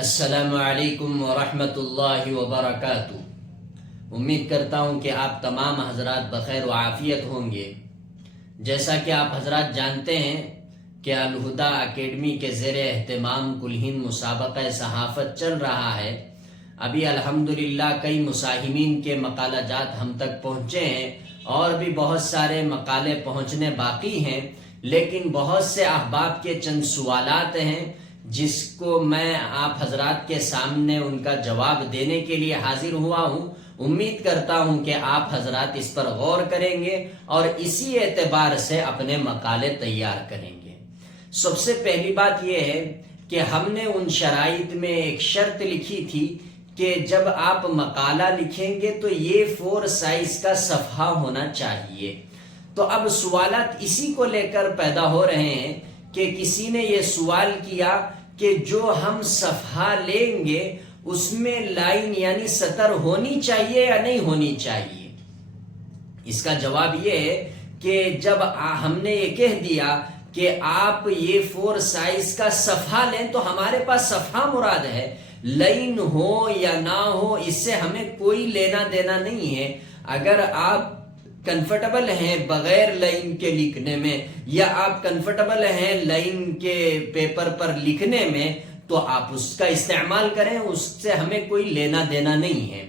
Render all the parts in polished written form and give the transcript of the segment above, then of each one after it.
السلام علیکم ورحمۃ اللہ وبرکاتہ۔ امید کرتا ہوں کہ آپ تمام حضرات بخیر و عافیت ہوں گے۔ جیسا کہ آپ حضرات جانتے ہیں کہ الہدیٰ اکیڈمی کے زیر اہتمام کل ہند مسابقہ صحافت چل رہا ہے۔ ابھی الحمدللہ کئی مساہمین کے مقالہ جات ہم تک پہنچے ہیں اور بھی بہت سارے مقالے پہنچنے باقی ہیں، لیکن بہت سے احباب کے چند سوالات ہیں جس کو میں آپ حضرات کے سامنے ان کا جواب دینے کے لیے حاضر ہوا ہوں۔ امید کرتا ہوں کہ آپ حضرات اس پر غور کریں گے اور اسی اعتبار سے اپنے مقالے تیار کریں گے۔ سب سے پہلی بات یہ ہے کہ ہم نے ان شرائط میں ایک شرط لکھی تھی کہ جب آپ مقالہ لکھیں گے تو یہ 4 سائز کا صفحہ ہونا چاہیے۔ تو اب سوالات اسی کو لے کر پیدا ہو رہے ہیں کہ کسی نے یہ سوال کیا کہ جو ہم صفحہ لیں گے اس میں لائن یعنی سطر ہونی چاہیے یا نہیں ہونی چاہیے۔ اس کا جواب یہ ہے کہ جب ہم نے یہ کہہ دیا کہ آپ یہ 4 سائز کا صفحہ لیں تو ہمارے پاس صفحہ مراد ہے، لائن ہو یا نہ ہو اس سے ہمیں کوئی لینا دینا نہیں ہے۔ اگر آپ کنفرٹیبل ہیں بغیر لائن کے لکھنے میں یا آپ کنفرٹیبل ہیں لائن کے پیپر پر لکھنے میں تو آپ اس کا استعمال کریں، اس سے ہمیں کوئی لینا دینا نہیں ہے،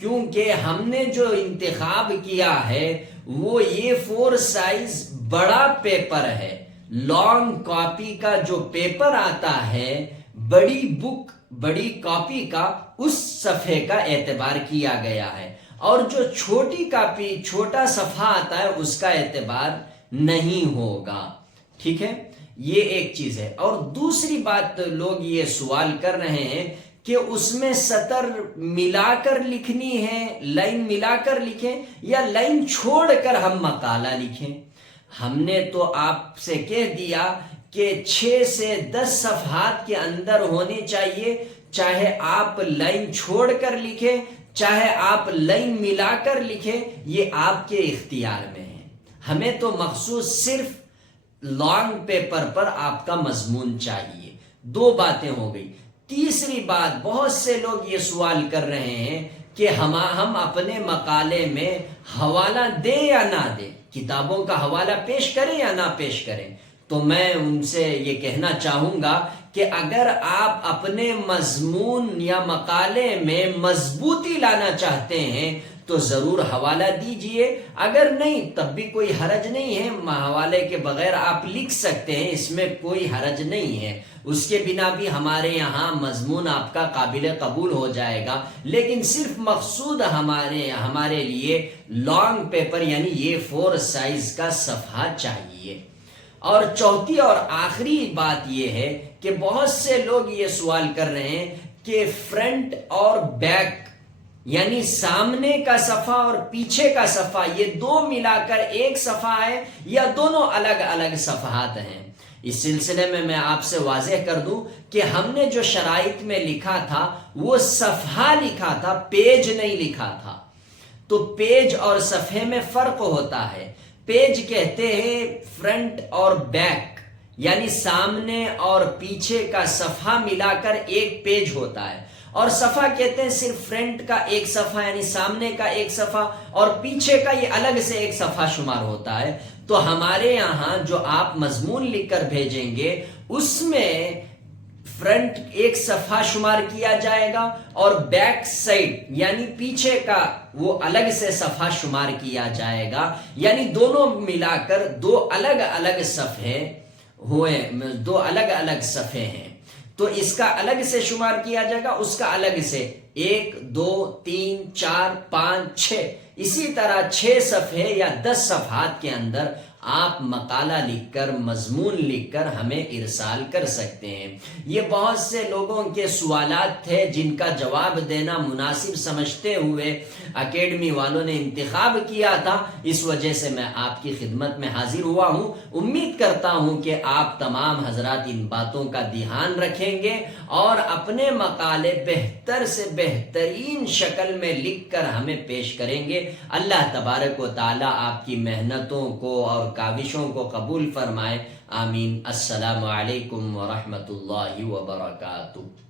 کیونکہ ہم نے جو انتخاب کیا ہے وہ یہ 4 سائز بڑا پیپر ہے۔ لانگ کاپی کا جو پیپر آتا ہے، بڑی بک بڑی کاپی کا، اس صفحے کا اعتبار کیا گیا ہے، اور جو چھوٹی کاپی چھوٹا صفحہ آتا ہے اس کا اعتبار نہیں ہوگا۔ ٹھیک ہے، یہ ایک چیز ہے۔ اور دوسری بات لوگ یہ سوال کر رہے ہیں کہ اس میں سطر ملا کر لکھنی ہے، لائن ملا کر لکھیں یا لائن چھوڑ کر ہم مقالہ لکھیں۔ ہم نے تو آپ سے کہہ دیا کہ 6 سے 10 صفحات کے اندر ہونی چاہیے، چاہے آپ لائن چھوڑ کر لکھیں چاہے آپ لائن ملا کر لکھیں، یہ آپ کے اختیار میں ہے۔ ہمیں تو مخصوص صرف لانگ پیپر پر آپ کا مضمون چاہیے۔ 2 باتیں ہو گئی۔ تیسری بات، بہت سے لوگ یہ سوال کر رہے ہیں کہ ہم اپنے مقالے میں حوالہ دیں یا نہ دیں، کتابوں کا حوالہ پیش کریں یا نہ پیش کریں۔ تو میں ان سے یہ کہنا چاہوں گا کہ اگر آپ اپنے مضمون یا مقالے میں مضبوطی لانا چاہتے ہیں تو ضرور حوالہ دیجئے، اگر نہیں تب بھی کوئی حرج نہیں ہے، حوالے کے بغیر آپ لکھ سکتے ہیں، اس میں کوئی حرج نہیں ہے۔ اس کے بنا بھی ہمارے یہاں مضمون آپ کا قابل قبول ہو جائے گا، لیکن صرف مقصود ہمارے لیے لانگ پیپر یعنی یہ 4 سائز کا صفحہ چاہیے۔ اور چوتھی اور آخری بات یہ ہے کہ بہت سے لوگ یہ سوال کر رہے ہیں کہ فرنٹ اور بیک یعنی سامنے کا صفحہ اور پیچھے کا صفحہ یہ 2 ملا کر ایک صفحہ ہے یا دونوں الگ الگ صفحات ہیں۔ اس سلسلے میں آپ سے واضح کر دوں کہ ہم نے جو شرائط میں لکھا تھا وہ صفحہ لکھا تھا، پیج نہیں لکھا تھا۔ تو پیج اور صفحے میں فرق ہوتا ہے۔ پیج کہتے ہیں فرنٹ اور بیک یعنی سامنے اور پیچھے کا صفحہ ملا کر ایک پیج ہوتا ہے، اور صفحہ کہتے ہیں صرف فرنٹ کا ایک صفحہ یعنی سامنے کا ایک صفحہ اور پیچھے کا یہ الگ سے ایک صفحہ شمار ہوتا ہے۔ تو ہمارے یہاں جو آپ مضمون لکھ کر بھیجیں گے اس میں فرنٹ ایک صفحہ شمار کیا جائے گا اور بیک سائڈ یعنی پیچھے کا وہ الگ سے صفحہ شمار کیا جائے گا، یعنی دونوں ملا کر 2 الگ الگ صفحے ہوئے، 2 الگ الگ صفحے ہیں۔ تو اس کا الگ سے شمار کیا جائے گا، اس کا الگ سے 1 2 3 4 5 6 اسی طرح 6 صفحے یا 10 صفحات کے اندر آپ مقالہ لکھ کر مضمون لکھ کر ہمیں ارسال کر سکتے ہیں۔ یہ بہت سے لوگوں کے سوالات تھے جن کا جواب دینا مناسب سمجھتے ہوئے اکیڈمی والوں نے انتخاب کیا تھا، اس وجہ سے میں آپ کی خدمت میں حاضر ہوا ہوں۔ امید کرتا ہوں کہ آپ تمام حضرات ان باتوں کا دھیان رکھیں گے اور اپنے مقالے بہتر سے بہترین شکل میں لکھ کر ہمیں پیش کریں گے۔ اللہ تبارک و تعالی آپ کی محنتوں کو اور کاوشوں کو قبول فرمائے، آمین۔ السلام علیکم ورحمۃ اللہ وبرکاتہ۔